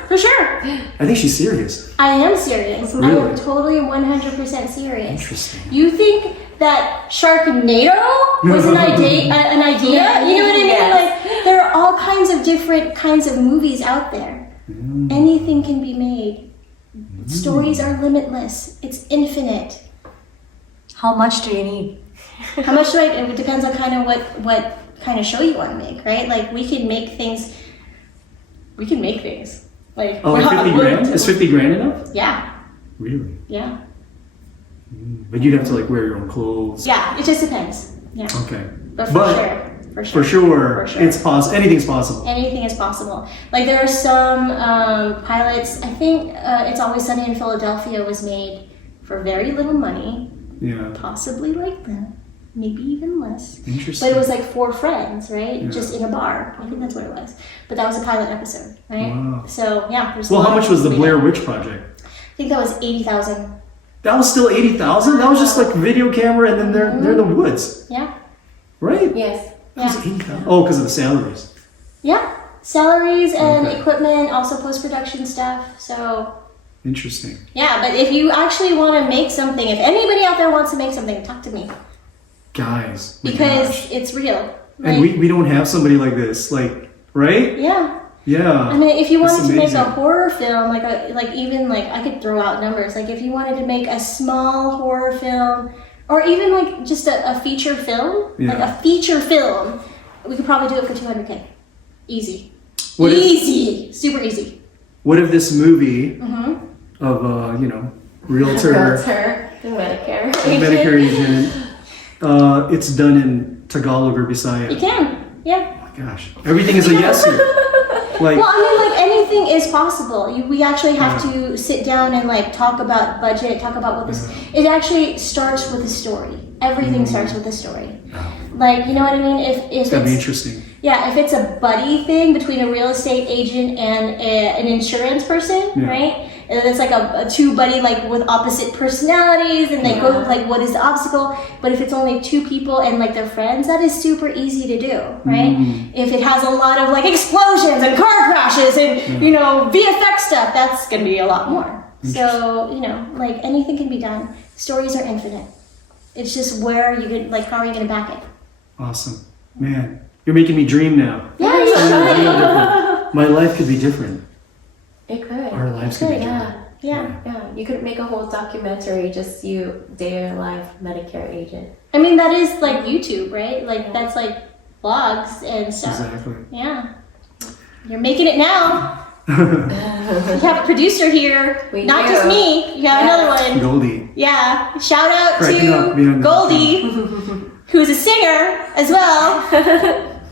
for sure. I think she's serious. I am serious. Really? I am totally 100% serious. Interesting. You think that Sharknado was an idea? You know what I mean? Yes. Like, there are all kinds of different kinds of movies out there. Anything can be made. Stories are limitless. It's infinite. How much do you need? How much do it depends on kind of what kind of show you want to make, right? Like we can make things. Like, like 50 grand? Is 50 grand enough? Yeah. Really? Yeah. But you'd have to like wear your own clothes. Yeah, it just depends. Yeah. Okay. But for sure, it's possible. Anything's possible. Anything is possible. Like there are some pilots. I think It's Always Sunny in Philadelphia was made for very little money. Yeah. Possibly like that. Maybe even less. Interesting. But it was like 4 friends, right? Yeah. Just in a bar. I think that's what it was. But that was a pilot episode, right? Wow. So yeah. There's Well, how much was the Blair Witch Project? I think that was 80,000. That was still 80,000. That was just like video camera, and then they're in the woods, Yeah. right? Yes. Yeah. Oh, because of the salaries. Yeah. Salaries and Okay. equipment, also post-production stuff. So Interesting. yeah, but if you actually want to make something, if anybody out there wants to make something, talk to me. Guys. my Because gosh. it's real. And we don't have somebody like this, like, right? Yeah. Yeah. I mean, if you That's wanted to make a amazing. horror film, I could throw out numbers. Like if you wanted to make a small horror film, or even like just a feature film, like Yeah. a feature film, we could probably do it for $200K. Easy. What if- Easy. Super easy. What if this movie Mm-hmm. of realtor, The Medicare. Medicare agent, it's done in Tagalog or Bisaya? You can. Yeah. Oh my gosh, everything is a yes here. Like, Well, I mean, like anything is possible. We actually have to sit down and like talk about budget, talk about what this. It actually starts with a story. Everything starts with a story. Like, you know what I mean? If it's gotta be interesting. Yeah, if it's a buddy thing between a real estate agent and an insurance person, Yeah. right? and then it's like a two buddy like with opposite personalities, and they go like, what is the obstacle? But if it's only two people and like they're friends, that is super easy to do, right? If it has a lot of like explosions and car crashes and you know VFX stuff, that's gonna be a lot more. So you know, like anything can be done. Stories are infinite. It's just where you can, like, how are you gonna back it? Awesome, man. You're making me dream now. Yeah, you should. My life could be different. It could. Our lives could be different. Yeah. You could make a whole documentary, just you, day in your life, Medicare agent. I mean, that is like YouTube, right? Like that's like vlogs and stuff. Exactly. Yeah. You're making it now. You have a producer here. We Not do. just me. You have another one. Goldie. Yeah. Shout out Cracking up to behind the Goldie, who's a singer as well,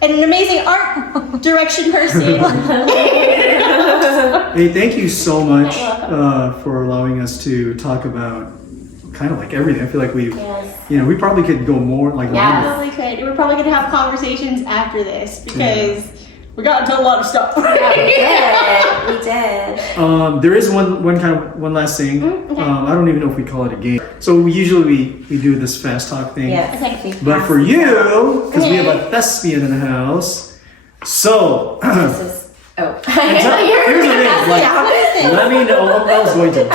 and an amazing art direction person. Hey, thank you so much for allowing us to talk about kind of like everything. I feel like we've, you know, we probably could go more like longer. Probably could. We're probably gonna have conversations after this because we got into a lot of stuff. We did. There is one last thing. Okay. I don't even know if we call it a game. So we do this fast talk thing. Yes. Okay. But for you, because we have a thespian in the house, so This is, here's the thing. Like, let me know. I was going to. you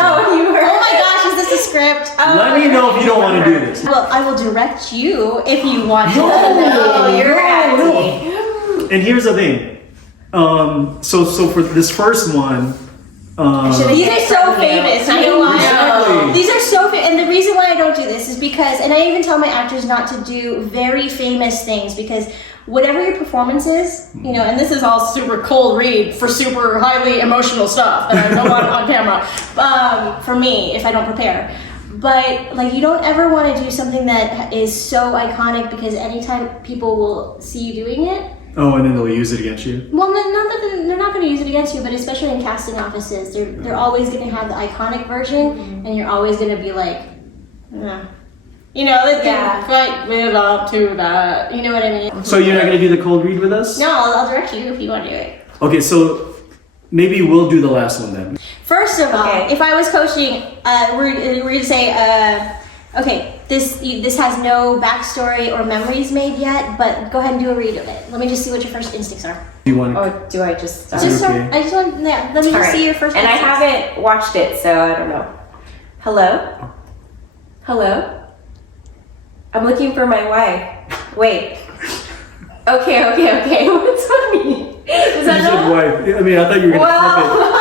were. Oh my gosh, is this a script? Let me know if you don't want to do this. Well, I will direct you if you want to. No, you're acting. And here's the thing. So for this first one, These are so famous. You know why? Exactly. These are so famous. And the reason why I don't do this is because, and I even tell my actors not to do very famous things because whatever your performance is, you know, and this is all super cold read for super highly emotional stuff that I don't want on camera for me if I don't prepare. But like, you don't ever want to do something that is so iconic because anytime people will see you doing it. Oh, and then they'll use it against you? Well, they're not going to use it against you, but especially in casting offices, they're always going to have the iconic version, and you're always going to be like, nah. You know, they can't quite live up to that. You know what I mean? So you're not going to do the cold read with us? No, I'll direct you if you want to do it. Okay, so maybe we'll do the last one then. First of all, if I was coaching, we're going to say, okay, this has no backstory or memories made yet, but go ahead and do a read of it. Let me just see what your first instincts are. Do you want to? Or do I just start? Is it okay? I just want, let me just see your first And instincts. I haven't watched it, so I don't know. Hello? Hello? I'm looking for my wife. Wait. Okay. What's funny? Is that You said not? wife. I mean, I thought you were going to flip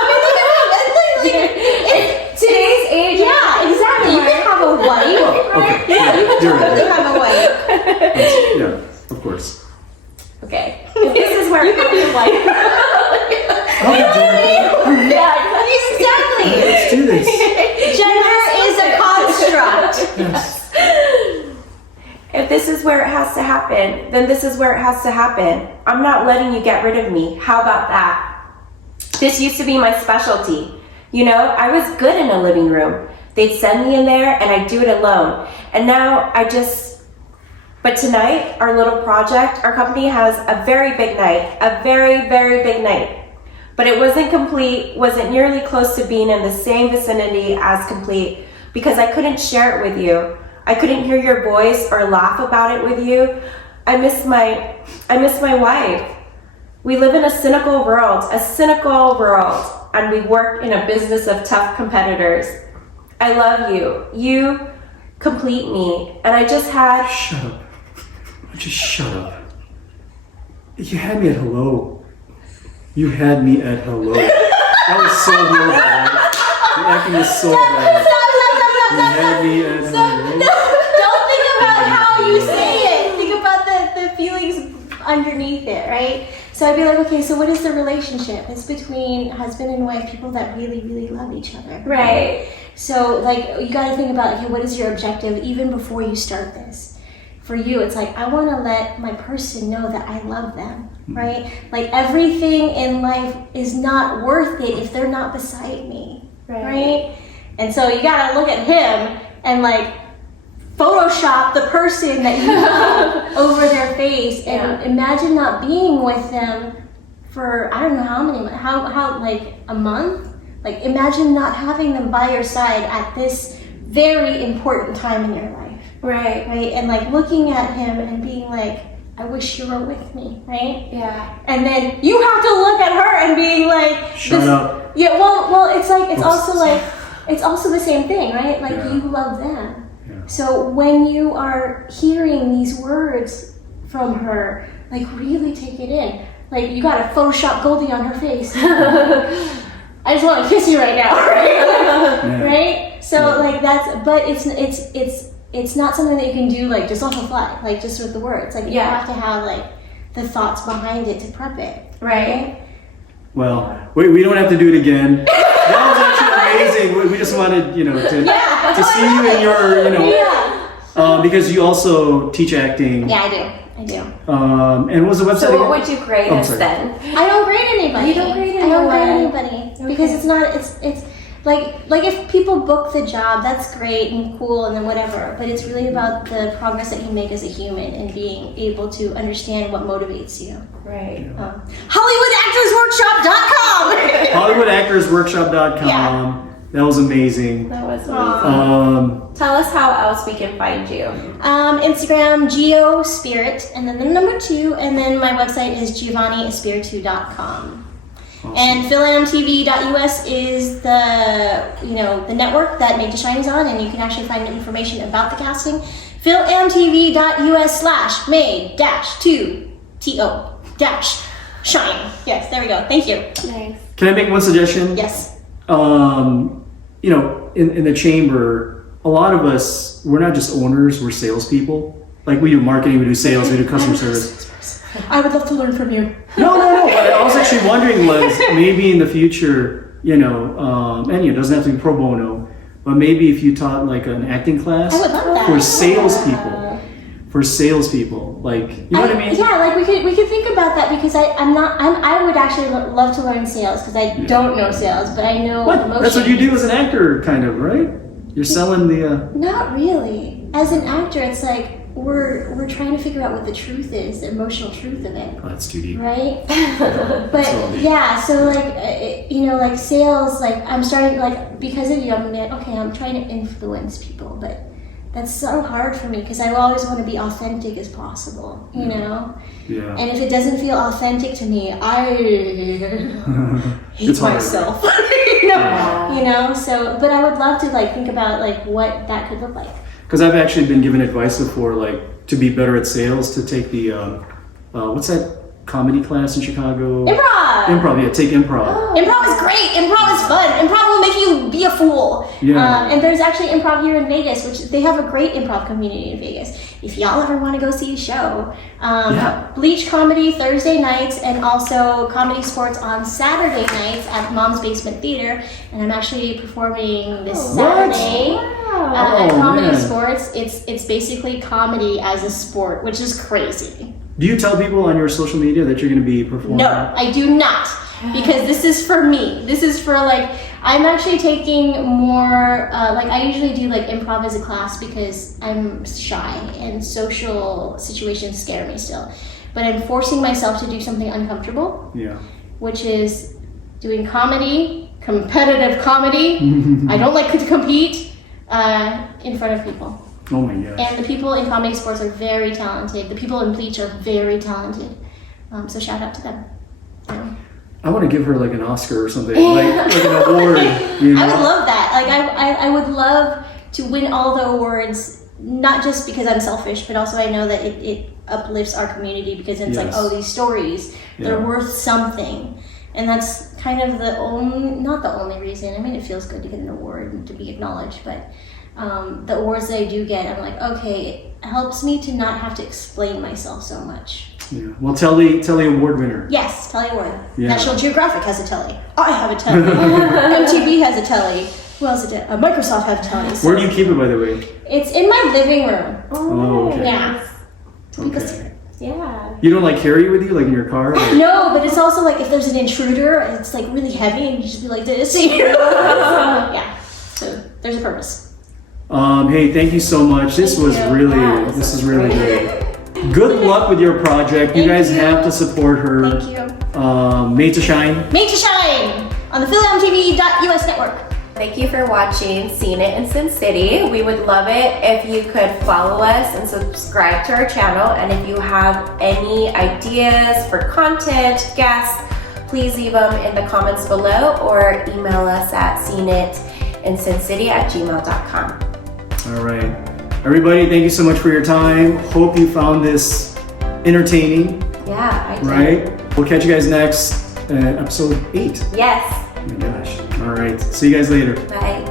it. Today's age. Yeah, exactly. You can have a wife. Okay. Yeah, you can you're totally right. have a wife. Yeah, of course. Okay. This is where You can be a wife. Exactly. Let's do this. Gender is a construct. Yes. If this is where it has to happen, then this is where it has to happen. I'm not letting you get rid of me. How about that? This used to be my specialty. You know, I was good in a living room. They'd send me in there and I'd do it alone. And now but tonight, our little project, our company has a very big night, a very, very big night. But it wasn't complete, wasn't nearly close to being in the same vicinity as complete because I couldn't share it with you. I couldn't hear your voice or laugh about it with you. I miss my wife. We live in a cynical world, and we work in a business of tough competitors. I love you. You complete me. And I just had... Shut up. Just shut up. You had me at hello. You had me at hello. That was so horrible, right? The acting was so bad. You had me at hello. Don't think about how you say it. Think about the feelings underneath it, right? So I'd be like, okay, so what is the relationship? It's between husband and wife, people that really, really love each other. Right. So like, you got to think about, okay, what is your objective even before you start this? For you, it's like, I want to let my person know that I love them, right? Like everything in life is not worth it if they're not beside me, right? And so you got to look at him and like Photoshop the person that you love over their face and imagine not being with them for, I don't know how many, how like a month? Like, imagine not having them by your side at this very important time in your life. Right. Right? And like looking at him and being like, I wish you were with me, right? Yeah. And then you have to look at her and being like, Shut up. Yeah, well, it's like, it's also like, it's also the same thing, right? Like, you love them. Yeah. So when you are hearing these words from her, like, really take it in. Like, you gotta Photoshop Goldie on her face. I just want to kiss you right now, right? Yeah. Right? So like but it's not something that you can do like just on the fly, like just with the words. Like you have to have like the thoughts behind it to prep it. Right. Well, we don't have to do it again. That was actually amazing. We just wanted, to see you in your, because you also teach acting. Yeah, I do. And what was the website? So what again? would you grade us then? I don't grade anybody. You don't grade anyone? I don't grade anybody because it's not. It's like if people book the job, that's great and cool and then whatever. But it's really about the progress that you make as a human and being able to understand what motivates you. Right. HollywoodActorsWorkshop.com. Yeah. That was amazing. That was amazing. Tell us how else we can find you. Instagram, GeoSpirit, and then the number 2, and then my website is GiovanniEspiritu.com. Awesome. And FilmTV.us is the network that Made to Shine is on, and you can actually find information about the casting. FilmTV.us/made-2to-shine. Yes, there we go. Thank you. Nice. Can I make one suggestion? Yes. In the chamber, a lot of us, we're not just owners, we're salespeople. Like we do marketing, we do sales, we do customer service. I would love to learn from you. No. What I was actually wondering was maybe in the future, and it doesn't have to be pro bono, but maybe if you taught like an acting class I would love that. for salespeople. For salespeople, like you know what I mean? Yeah, like we could think about that because I would actually love to learn sales because I don't know sales, but I know emotions. That's what you do as an actor, kind of, right? You're selling the. Not really. As an actor, it's like we're trying to figure out what the truth is, the emotional truth of it. Oh, that's too deep. Right? But yeah, so like like sales, like I'm starting like because of you, I'm trying to influence people, but. That's so hard for me because I always want to be authentic as possible, you know? Yeah. And if it doesn't feel authentic to me, I hate myself. So, but I would love to like think about like what that could look like. Because I've actually been given advice before, like to be better at sales, to take the, what's that comedy class in Chicago? Improv, yeah, take improv. Oh. Improv is great. Improv is fun. Improv will make you be a fool. Yeah. And there's actually improv here in Vegas, which they have a great improv community in Vegas. If y'all ever want to go see a show, Bleach Comedy Thursday nights and also Comedy Sports on Saturday nights at Mom's Basement Theater. And I'm actually performing this Saturday at Comedy Sports. It's basically comedy as a sport, which is crazy. Do you tell people on your social media that you're going to be performing? No, I do not. Because this is for me. This is for like, I'm actually taking more, like I usually do like improv as a class because I'm shy and social situations scare me still. But I'm forcing myself to do something uncomfortable. Yeah. Which is doing comedy, competitive comedy. I don't like to compete in front of people. Oh my gosh. And the people in Comedy Sports are very talented. The people in Bleach are very talented. So shout out to them. I want to give her like an Oscar or something, like an award. You know? I would love that. Like I would love to win all the awards, not just because I'm selfish, but also I know that it uplifts our community because it's like, oh, these stories, they're worth something. And that's kind of not the only reason. I mean, it feels good to get an award and to be acknowledged, but the awards that I do get, I'm like, okay, it helps me to not have to explain myself so much. Yeah. Well, Telly award winner. Yes, Telly award. Yeah. National Geographic has a Telly. I have a Telly. MTV has a Telly. Who else did? Microsoft has a Telly. So. Where do you keep it, by the way? It's in my living room. Oh, okay. Yeah. Okay. Yeah. You don't like carry it with you, like in your car? Like... No, but it's also like if there's an intruder, it's like really heavy, and you just be like this. Yeah. So there's a purpose. Hey, thank you so much. This is really great. Good luck with your project. You guys have to support her. Thank you. Made to Shine. Made to Shine. on the FilmTV.US network. Thank you for watching Seen It in Sin City. We would love it if you could follow us and subscribe to our channel. And if you have any ideas for content, guests, please leave them in the comments below or email us at seenitinsincity@gmail.com. All right. Everybody, thank you so much for your time. Hope you found this entertaining. Yeah, I did. Right? We'll catch you guys next episode 8. Yes. Oh my gosh. All right. See you guys later. Bye.